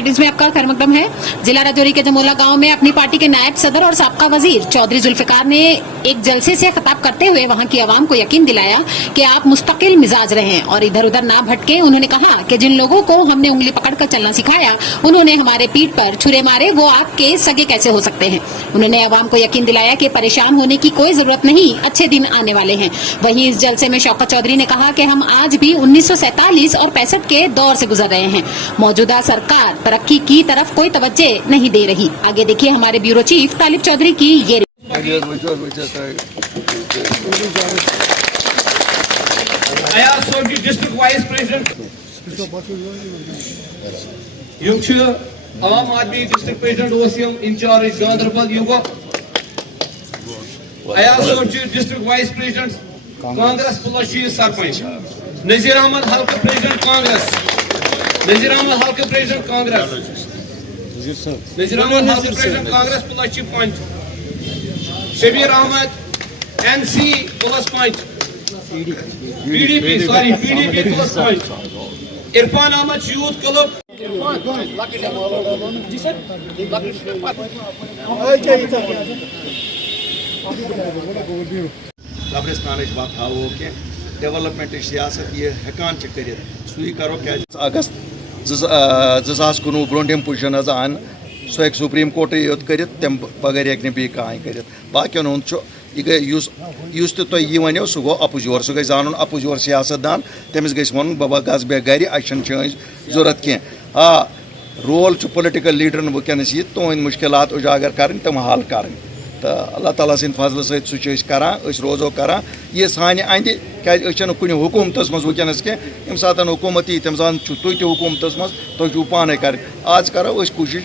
Headlines में आपका खैर मकदम है। जिला राजौरी के जमोला गांव में अपनी पार्टी के नायब सदर और साबका वजीर चौधरी जुल्फिकार ने एक जलसे से खिताब करते हुए वहां की आवाम को यकीन दिलाया कि आप मुस्तकिल मिजाज रहें और इधर उधर ना भटके। उन्होंने कहा कि जिन लोगों को हमने उंगली पकड़कर चलना सिखाया, उन्होंने हमारे पीठ पर छुरे मारे, वो आपके सगे कैसे हो सकते हैं। उन्होंने आवाम को यकीन दिलाया कि परेशान होने की कोई जरूरत नहीं, अच्छे दिन आने वाले हैं। वहीं इस जलसे में शौकत चौधरी ने कहा कि हम आज भी 1947 और 65 के दौर से गुजर रहे हैं। मौजूदा सरकार तरक्की की तरफ कोई तवज्जो नहीं दे रही। आगे देखिए हमारे ब्यूरो चीफ तालिब चौधरी की ये district vice president Aam Aadmi district president incharge Ganderbal district vice president Congress plus sarpanch Nazir Ahmad हल्का प्रेसिडेंट कांग्रेस नजीर अहमद हल्का प्रेसिडेंट कांग्रेस नजीर अहमद हल्का प्रेसिडेंट कांग्रेस प्लस पंच शबीर अहमद एनसी प्लस पंच पीडीपी प्लस पंच इरफान अहमद यूथ क्लब कब्रिस्तान बात हावो कि डेवलपमेंट सियासत ये हेकान कर सू करो क्या अगस्त 2019 ब्रोम पोजिशन आन सह सुप्रीम कोर्ट योत कर तम बगैर हे बी कहें कर बाकियों यह तुम वनो सह गो अपुजोर सह जान अपुजोर सियासतदान तमिस गई वन बाबा गस बे गर जरूरत कह रोल पोलिटिकल लीडरन वनस यह तुंद मुश्किलात उजागर कर तम हल कर तो अल्लाह ताला सिंद फजल सह रोजो करान यह सान अंद क्या कुन हुकूमत मज वनस कह सात हुकूमत यी तम सात तुम हुकूमत मज तुम पाने कर आज करो कोशिश।